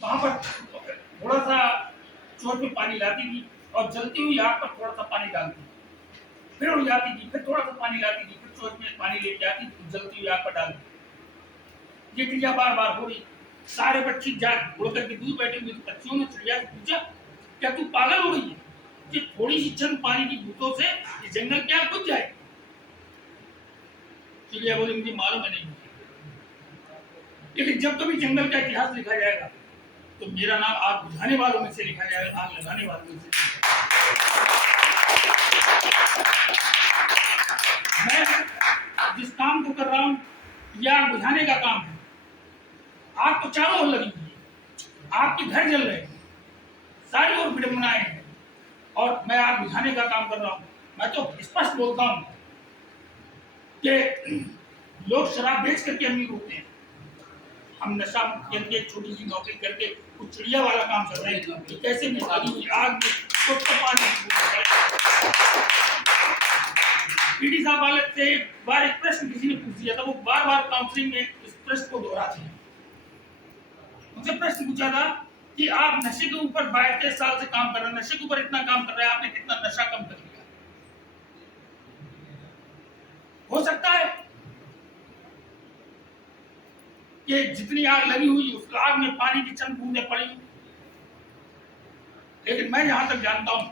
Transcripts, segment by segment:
वहां पर थोड़ा सा चोट में पानी लाती थी और जलती हुई आग पर थोड़ा सा पानी डालती थी, फिर उड़ जाती थी, फिर थोड़ा सा पानी लाती थी, फिर चोट में पानी लेके आती थी, जलती हुई आग पर डालती थी। ये क्रिया बार बार हो रही। सारे पक्षी जाग उड़ करके दूर बैठे हुए पक्षियों ने चिड़िया से पूछा, क्या तू पागल हो गई है कि थोड़ी सी चंद पानी की बूंदों से ये जंगल क्या बुझ जाए? चिड़िया बोली, मुझे मालूम है नहीं, लेकिन जब कभी जंगल का इतिहास लिखा जाएगा तो मेरा नाम आग बुझाने वालों में से लिखा जाएगा, आग लगाने वालों में से। मैं जिस काम को कर रहा हूँ यह आग बुझाने का काम है। आग तो चारों ओर लगी हुई है, आग के घर जल रहे हैं, सारी ओर विडंबनाएं हैं और मैं आग बुझाने का काम कर रहा हूँ। मैं तो स्पष्ट बोलता हूँ कि लोग शराब बेच करके अमीर होते हैं, हम नशा करके छोटी सी नौकरी करके कुछ चिड़िया वाला काम कर रहे हैं। तो कैसे में लगी हुई आग में तो पानी। पीडी साहब वाले से एक बार एक प्रश्न किसी ने पूछ दिया था, वो बार बार काउंसलिंग में इस प्रश्न को दोहराते हैं। उनसे प्रश्न पूछा था कि आप नशे के ऊपर 22 साल से काम कर रहे हैं, नशे के ऊपर इतना काम कर रहे हैं, आपने कितना नशा कम कर लिया? हो सकता है कि जितनी आग लगी हुई उस आग में पानी की चंद बूंदें पड़ी, लेकिन मैं जहां तक जानता हूं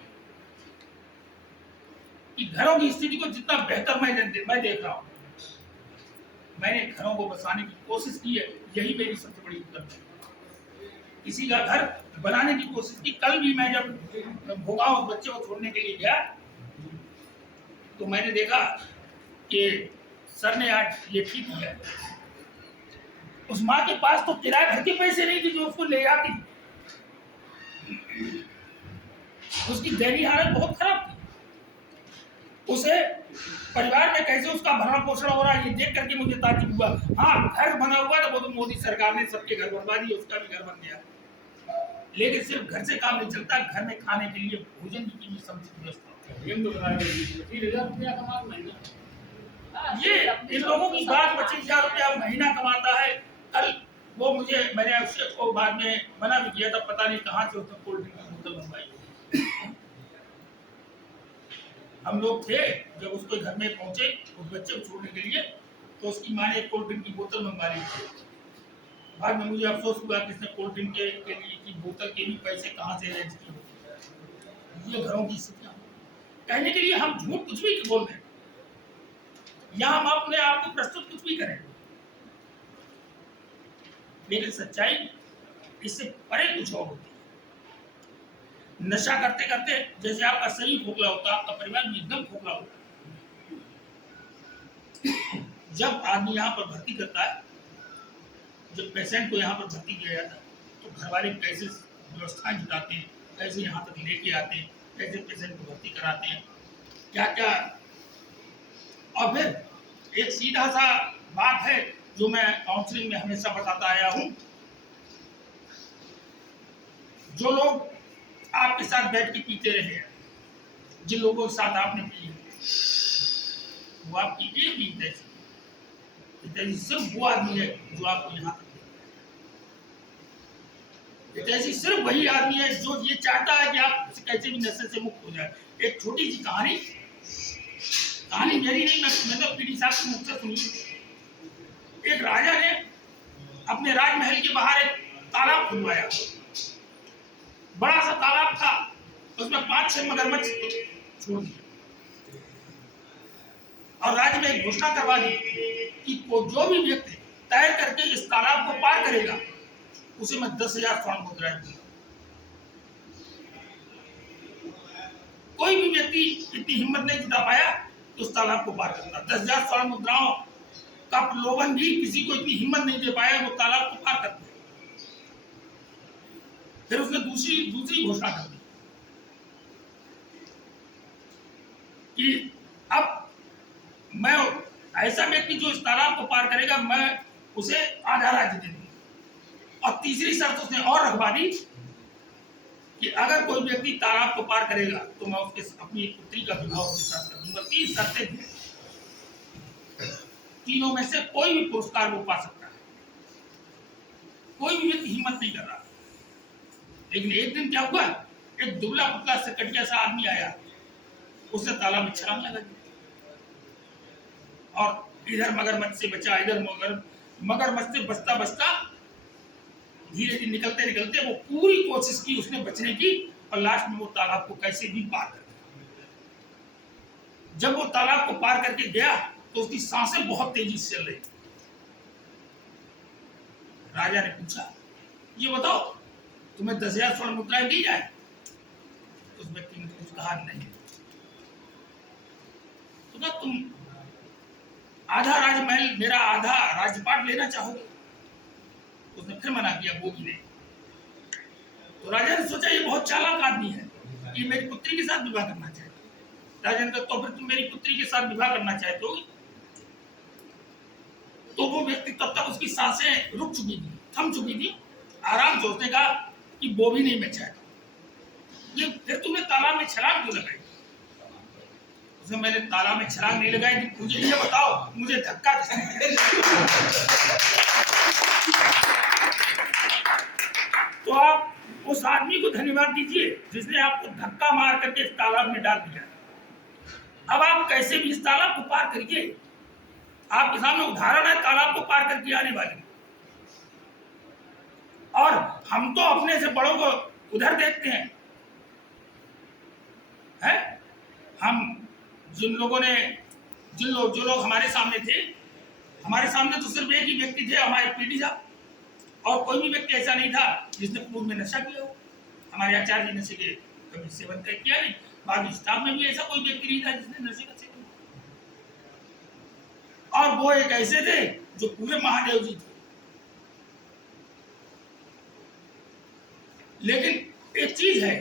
कि घरों की स्थिति को जितना बेहतर मैं देख रहा हूं, मैंने घरों को बसाने की कोशिश की है, यही मेरी सबसे बड़ी उपलब्धि है। किसी का घर बनाने की कोशिश की। कल भी मैं जब भोगांव बच्चे को छोड़ने के लिए गया तो मैंने देखा कि सर ने आज ये ठीक किया। उस माँ के पास तो किराए घर के पैसे नहीं थे जो उसको ले जाती, उसकी दैनिक हालत बहुत खराब थी। उसे परिवार में कैसे उसका भरण पोषण हो रहा है ये देख करके मुझे ताज्जुब हुआ। हाँ, घर बना हुआ था, वो तो मोदी सरकार ने सबके घर बनवा दिए, उसका भी घर बन गया, लेकिन सिर्फ घर से काम नहीं चलता, घर में खाने के लिए भोजन की भी समुचित व्यवस्था। ये इन लोगों की बात 25,000 रुपया महीना कमाता है। कल वो मैंने उससे को बाद में मना भी किया था, पता नहीं कहाँ से उसने कोल्ड ड्रिंक की बोतल मंगवाई। हम लोग थे जब उसके घर में पहुंचे उस बच्चे को छोड़ने के लिए, तो उसकी माँ ने कोल्ड ड्रिंक की बोतल मंगवा ली थी। बाद में मुझे अफसोस हुआ कि इसने कोल्ड ड्रिंक के लिए की बोतल के भी पैसे कहाँ से अरेंज किए। ये घरों की स्थितियां कहने के लिए हम झूठ कुछ भी बोल रहे हैं या हम अपने आप को प्रस्तुत कुछ भी करें, लेकिन सच्चाई इससे परे कुछ और होती है। नशा करते करते जैसे आपका शरीर खोखला होता है, आपका परिवार भी एकदम खोखला होता है। जब आदमी यहाँ पर भर्ती करता है, जब पेशेंट को यहाँ पर भर्ती किया जाता है, तो घर वाले कैसे व्यवस्थाएं जुटाते हैं, कैसे यहाँ तक लेके आते हैं, कैसे पेशेंट को भर्ती कराते हैं, क्या क्या। और फिर एक सीधा सा बात है जो मैं काउंसलिंग में हमेशा बताता आया हूँ, जो लोग आपके साथ बैठ के पीते रहे हैं, जिन लोगों के साथ आपने पी है, वो आपकी एक भी हितैषी सिर्फ वो आदमी है जो आपको यहाँ तक। हितैषी सिर्फ वही आदमी है जो ये चाहता है कि आप कैसे भी नशे से मुक्त हो जाए। एक छोटी सी कहानी मेरी नहीं, मैं तो पीडी साहब के मुख से सुनी। एक राजा ने अपने राजमहल के बाहर एक तालाब खुदवाया, बड़ा सा तालाब था, उसमें 5-6 मगरमच्छ छोड़ दिए और राज्य में एक घोषणा करवा दी कि जो भी व्यक्ति तैर करके इस तालाब को पार करेगा उसे मैं 10,000 स्वर्ण मुद्राएं दूंगा। कोई भी व्यक्ति इतनी हिम्मत नहीं जुटा पाया तो उस तालाब को पार करता। 10,000 स्वर्ण मुद्राओं का प्रलोभन भी किसी को इतनी हिम्मत नहीं दे पाया वो तालाब को पार करते। फिर उसने दूसरी घोषणा कर दी कि अब मैं ऐसा व्यक्ति जो इस तालाब को पार करेगा मैं उसे आधा राज्य दे दूंगा। और तीसरी शर्त उसने और रखवा दी कि अगर कोई व्यक्ति तालाब को पार करेगा तो मैं उसके अपनी पुत्री का विवाह उसके साथ कर दूंगा। 3 शर्तें थी, तीनों में से कोई भी पुरस्कार वो पा सकता है। कोई भी व्यक्ति हिम्मत नहीं कर रहा। लेकिन एक दिन क्या हुआ, एक दुबला पतला सकटिया सा आदमी आया, उसने तालाब में छलांग लगा दी और इधर मगरमच्छ से बचा, इधर मगरमच्छ से बचता बचता धीरे धीरे निकलते निकलते वो पूरी कोशिश की उसने बचने की, और लास्ट में वो तालाब को कैसे भी पार कर गया। जब वो तालाब को पार करके गया तो उसकी सांसें बहुत तेजी से चल रही। राजा ने पूछा, ये बताओ तुम्हें 10,000 स्वर्ण मुद्राएं दी जाए? उस व्यक्ति ने कुछ कहा नहीं। तो क्या तुम आधा राजमहल मेरा आधा राजपाट लेना चाहोगे? उसने फिर मना किया, बोगी ने। तो राजा ने सोचा ये बहुत चालाक आदमी है, ये मेरी पुत्री के साथ विवाह करना चाहता है। राजा ने कहा तो फिर तुम मेरी पुत्री के साथ विवाह करना चाहते हो? तो वो व्यक्ति तब तक उसकी सांसें रुक चुकी थी, थम चुकी थी, आराम से उसने कहा कि वो भी नहीं मैं चाहता। ये फिर तुमने तालाब में छलांग क्यों लगाई? उसने मैंने तालाब में छलांग नहीं लगाई थी, मुझे ये बताओ मुझे धक्का किसने दिया? तो आप उस आदमी को धन्यवाद दीजिए जिसने आपको धक्का मार करके इस तालाब में डाल दिया। अब आप कैसे भी इस तालाब को पार करिए। आपके सामने उदाहरण है तालाब को पार करके आने वाले। और हम तो अपने से बड़ों को उधर देखते हैं, है? हम जो लोग हमारे सामने थे, हमारे सामने तो सिर्फ एक ही व्यक्ति थे, हमारे पीडी साहब, और कोई भी व्यक्ति ऐसा नहीं था जिसने पूर्व में नशा किया हो। हमारे आचार्य जी नशे के कभी सेवन किया नहीं, बाकी स्टाफ में भी ऐसा कोई व्यक्ति नहीं था जिसने नशे का सेवन। और वो एक ऐसे थे जो पूरे महादेव जी थे। लेकिन एक चीज है,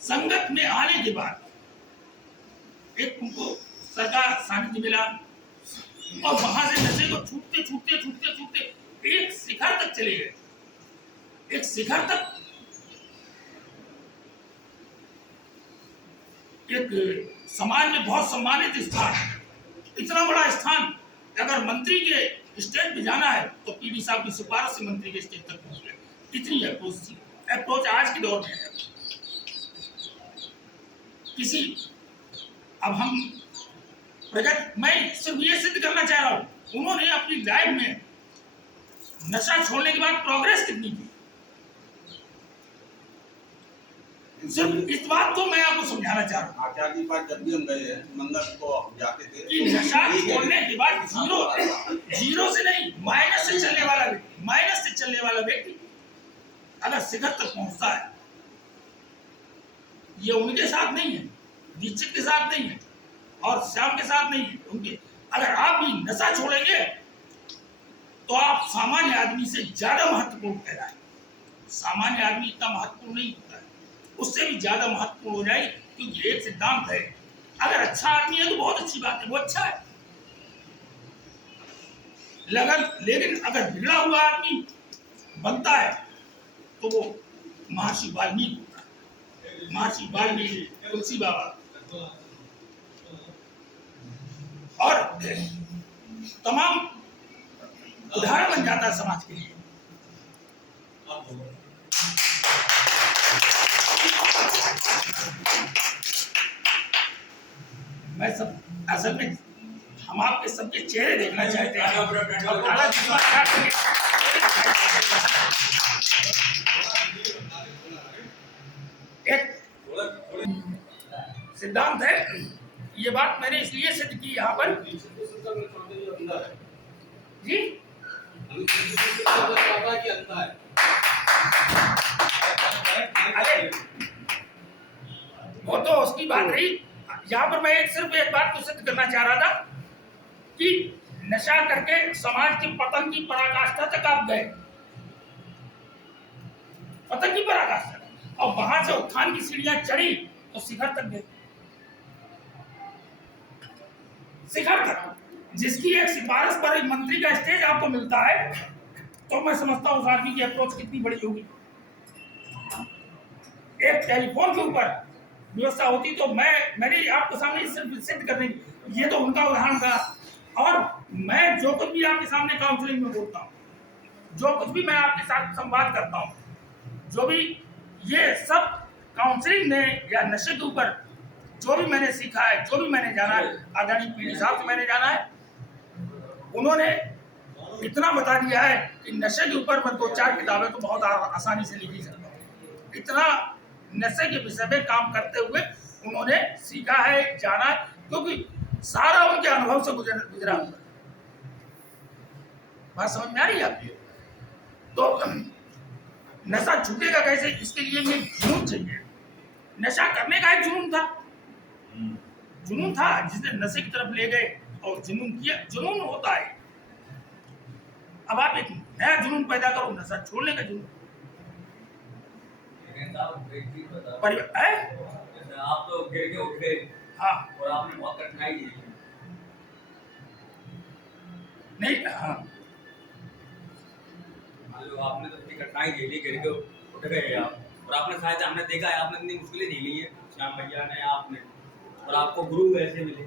संगत में आने के बाद एक उनको सरकार सानिध्य मिला, और वहां से नशे को छूटते छूटते छूटते छूटते एक शिखर तक चले गए। एक शिखर तक, एक समाज में बहुत सम्मानित स्थान, इतना बड़ा स्थान, अगर मंत्री के स्टेज पे जाना है तो पीडी साहब की सिफारिश से मंत्री के स्टेज तक पहुंच गए। इतनी अप्रोच आज के दौर में है। किसी अब हम मैं सिर्फ ये सिद्ध करना चाह रहा हूं, उन्होंने अपनी लाइफ में नशा छोड़ने के बाद प्रोग्रेस कितनी की, सिर्फ इस बात को मैं आपको समझाना चाह रहा हूँ। आचार्य जी पास जब भी हम गए हैं मंगल को जाते थे कि नशा छोड़ने के बाद जीरो से नहीं, माइनस से चलने वाला व्यक्ति अगर शिखर तक पहुंचता है, ये उनके साथ नहीं है, दीक्षित के साथ नहीं है और श्याम के साथ नहीं है, उनके। अगर आप भी नशा छोड़ेंगे तो आप सामान्य आदमी से ज्यादा महत्वपूर्ण कहलाए। सामान्य आदमी इतना महत्वपूर्ण नहीं होता है, उससे भी ज्यादा महत्वपूर्ण हो जाए, क्योंकि एक सिद्धांत है, अगर अच्छा आदमी है तो बहुत अच्छी बात है, वो अच्छा है। लेकिन अगर बिगड़ा हुआ आदमी बनता है तो वो महर्षि वाल्मीकि होता है। महर्षि वाल्मीकि, तुलसी बाबा और तमाम उदाहरण बन जाता है समाज के लिए। मैं सब असल में हम आपके सबके चेहरे देखना चाहते हैं। एक सिद्धांत है, ये बात मैंने इसलिए सिद्ध की यहाँ पर जी, अरे वो तो उसकी बात रही। यहाँ पर मैं सिर्फ एक बात को सिद्ध करना चाह रहा था कि नशा करके समाज के पतन की पराकाष्ठा तक आप गए, पतन की पराकाष्ठा, और वहां से उत्थान की सीढ़ियां चढ़ी तो शिखर तक गए। शिखर तक जिसकी एक सिफारिश पर एक मंत्री का स्टेज आपको मिलता है, तो मैं समझता हूं उस आदमी की अप्रोच कितनी बड़ी होगी। एक टेलीफोन के ऊपर व्यवस्था होती तो मैंने आपके सामने सिर्फ सिद्ध करने, ये तो उनका उदाहरण था। और मैं जो कुछ भी आपके सामने काउंसलिंग में बोलता हूँ, जो कुछ भी मैं आपके साथ संवाद करता हूँ, जो भी ये सब काउंसलिंग ने या नशे के ऊपर जो भी मैंने सीखा है, जो भी मैंने जाना है, आदरणीय पीडी साहब से मैंने जाना है, उन्होंने इतना बता दिया है कि नशे के ऊपर मैं 2-4 किताबें तो बहुत आसानी से लिखी सकता हूँ। इतना नशे के विषय में काम करते हुए उन्होंने सीखा है, जाना है, क्योंकि सारा उनके अनुभव से गुजरा हुआ है। बात समझ में आ रही है आपकी? तो नशा छूटेगा कैसे, इसके लिए ये जुनून चाहिए। नशा करने का एक जुनून था जिसने नशे की तरफ ले गए और जुनून किया। जुनून होता है, अब आप एक नया जुनून पैदा करो, नशा छोड़ने का जुनून। आप तो गिर के उठ गए, हाँ, और आपने बहुत कठिनाई झेली। नहीं, हाँ, आपने तो इतनी कठिनाई झेली, गिर के उठ गए आप, और आपने शायद हमने देखा है आपने इतनी मुश्किलें झेली है, श्याम भैया ने, आपने, और आपको गुरु ऐसे मिले,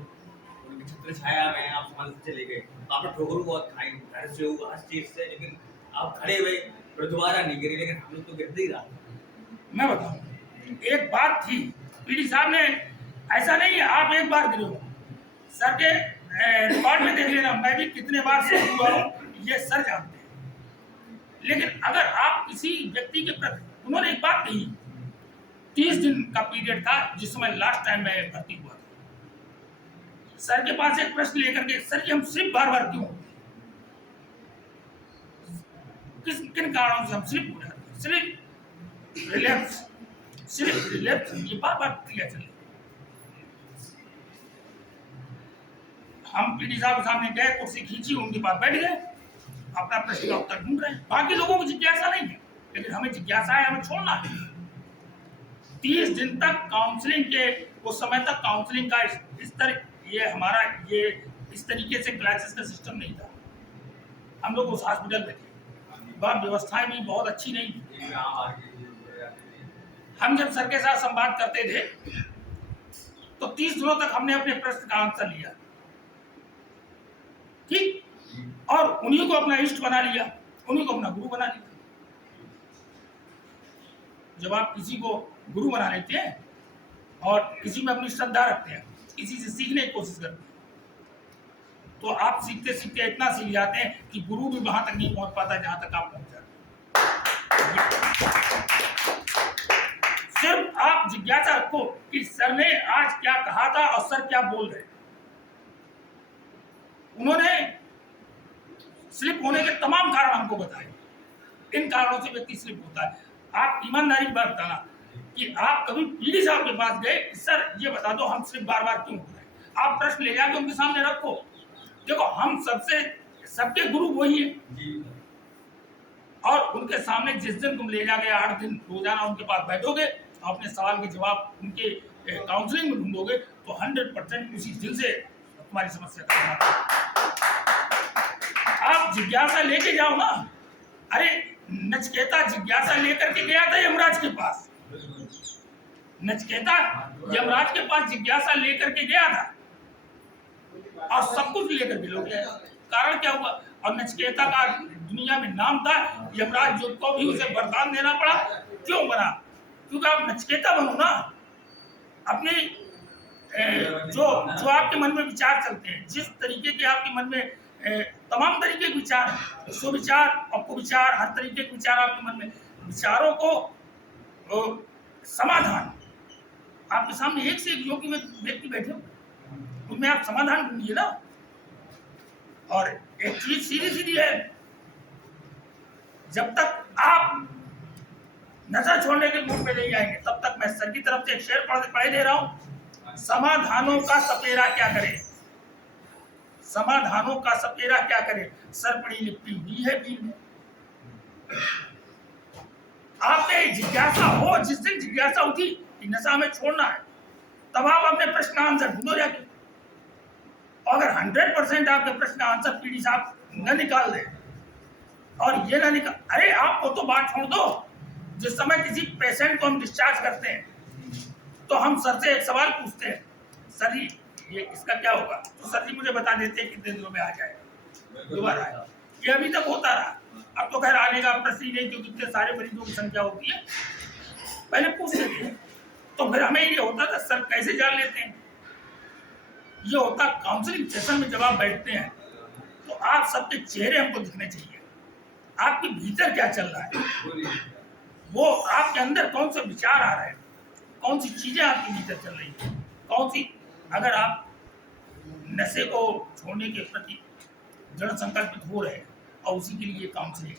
उनकी छत्र छाया में आप समाज से चले गए। आपने ठोकरू बहुत खाई, घर से हुआ, हर चीज से, लेकिन आप खड़े हुए, फिर दोबारा नहीं गिरे, लेकिन हम लोग तो गिरते ही रहा। मैं बताऊं, एक बात थी, पीडी साहब ने, ऐसा नहीं है आप एक बार गिरे हो, सर के रिकॉर्ड में देख लेना, मैं भी कितने बार से हुआ हूँ, ये सर जानते हैं। लेकिन अगर आप किसी व्यक्ति के प्रति, उन्होंने एक बात कही, 30 दिन का पीरियड था जिस समय लास्ट टाइम मैं भर्ती हुआ था। सर के पास एक प्रश्न लेकर के, सर जी हम सिर्फ बार क्यों होते हैं, किन कारणों से हम सिर्फ हो जाते हैं, सिर्फ रिलैप्स, ये बार क्रिया चले। हम पीडी साहब के सामने गए, कुर्सी खींची, उनके पास बैठ गए, अपना प्रश्न का उत्तर ढूंढ रहे हैं। बाकी लोगों को जिज्ञासा नहीं है, लेकिन हमें जिज्ञासा है, हमें छोड़ना है। 30 दिन तक काउंसलिंग के, उस समय तक काउंसलिंग का स्तर, ये हमारा ये इस तरीके से क्लासेस का सिस्टम नहीं था। हम लोग उस हॉस्पिटल में थे, वह व्यवस्थाएं भी बहुत अच्छी नहीं थी। हम जब सर के साथ संवाद करते थे तो 30 दिनों तक हमने अपने प्रश्न का आंसर लिया, ठीक, और उन्हीं को अपना इष्ट बना लिया, उन्हीं को अपना गुरु बना लिया। जब आप किसी को गुरु बना लेते हैं और किसी में अपनी श्रद्धा रखते हैं, किसी से सीखने की कोशिश करते हैं, तो आप सीखते सीखते इतना सीख जाते हैं कि गुरु भी वहां तक नहीं पहुंच पाता जहां तक आप पहुंच जाते हैं। सिर्फ आप जिज्ञासा रखो कि सर ने आज क्या कहा था और सर क्या बोल रहे। उन्होंने स्लिप होने के तमाम कारण हमको बताए, इन कारणों से व्यक्ति स्लिप होता है। आप ईमानदारी की बात बताना कि आप कभी पीडी साहब के पास गए, सर ये बता दो हम स्लिप बार क्यों हो रहे हैं, आप प्रश्न ले जाके उनके सामने रखो। देखो हम सबके गुरु वही है, और उनके सामने जिस दिन तुम ले जाके 8 दिन रोजाना उनके पास बैठोगे, अपने सवाल के जवाब उनके काउंसलिंग में ढूंढोगे, तो 100% उसी दिन से तुम्हारी समस्या खत्म। आप जिज्ञासा लेके जाओ ना। अरे नचिकेता जिज्ञासा लेकर के गया था यमराज के पास, नचिकेता यमराज के पास जिज्ञासा लेकर के गया था और सब कुछ लेकर के लोग गया। कारण क्या हुआ, और नचिकेता का दुनिया में नाम था, यमराज जो को भी उसे वरदान देना पड़ा। क्यों बना, क्योंकि आप नचिकेता बनो ना। अपने जो आपके मन में विचार चलते हैं, जिस तरीके के आपके मन में तमाम तरीके के विचार, सुविचार, अपविचार, हर तरीके के विचार आपके मन में, विचारों को समाधान आपके सामने एक से एक योगी में व्यक्ति बैठे हो, उनमें आप समाधान ढूंढिए ना। और एक चीज सीधी है, जब तक आप नशा छोड़ने के मूड में नहीं आएंगे तब तक मैं सर की तरफ से एक शेर पढ़े दे रहा हूं, समाधानों का सपेरा क्या करे, समाधानों का सपेरा क्या करे, सर पड़ी लिपटी हुई है भीड़ में। आप में जिज्ञासा हो, जिस दिन जिज्ञासा उठी कि नशा हमें छोड़ना है, तब आप अपने प्रश्न का आंसर ढूंढो जाके। अगर 100% आपके प्रश्न का आंसर पीडी साहब न निकाल दे, और ये ना निकाल, अरे आपको तो बात छोड़ दो, जिस समय किसी पेशेंट को हम डिस्चार्ज करते हैं तो हम सर से एक सवाल पूछते हैं, सर जी ये इसका क्या होगा, तो सर जी मुझे बता देते हैं कितने दिनों में आ जाएगा, दोबारा आएगा। ये अभी तक होता रहा। अब तो खैर आने का प्रश्न ही नहीं, क्योंकि इतने सारे मरीजों की संख्या होती है। पहले पूछते थे तो फिर हमें ये होता था सर कैसे जान लेते हैं। ये होता काउंसलिंग सेशन में जब आप बैठते हैं तो आप सबके चेहरे हमको दिखने चाहिए, आपके भीतर क्या चल रहा है, वो आपके अंदर कौन से विचार आ रहे हैं, कौन सी चीजें आपके भीतर चल रही है, कौन सी, अगर आप नशे को छोड़ने के प्रति दृढ़ संकल्पित हो रहे हैं और उसी के लिए काउंसलिंग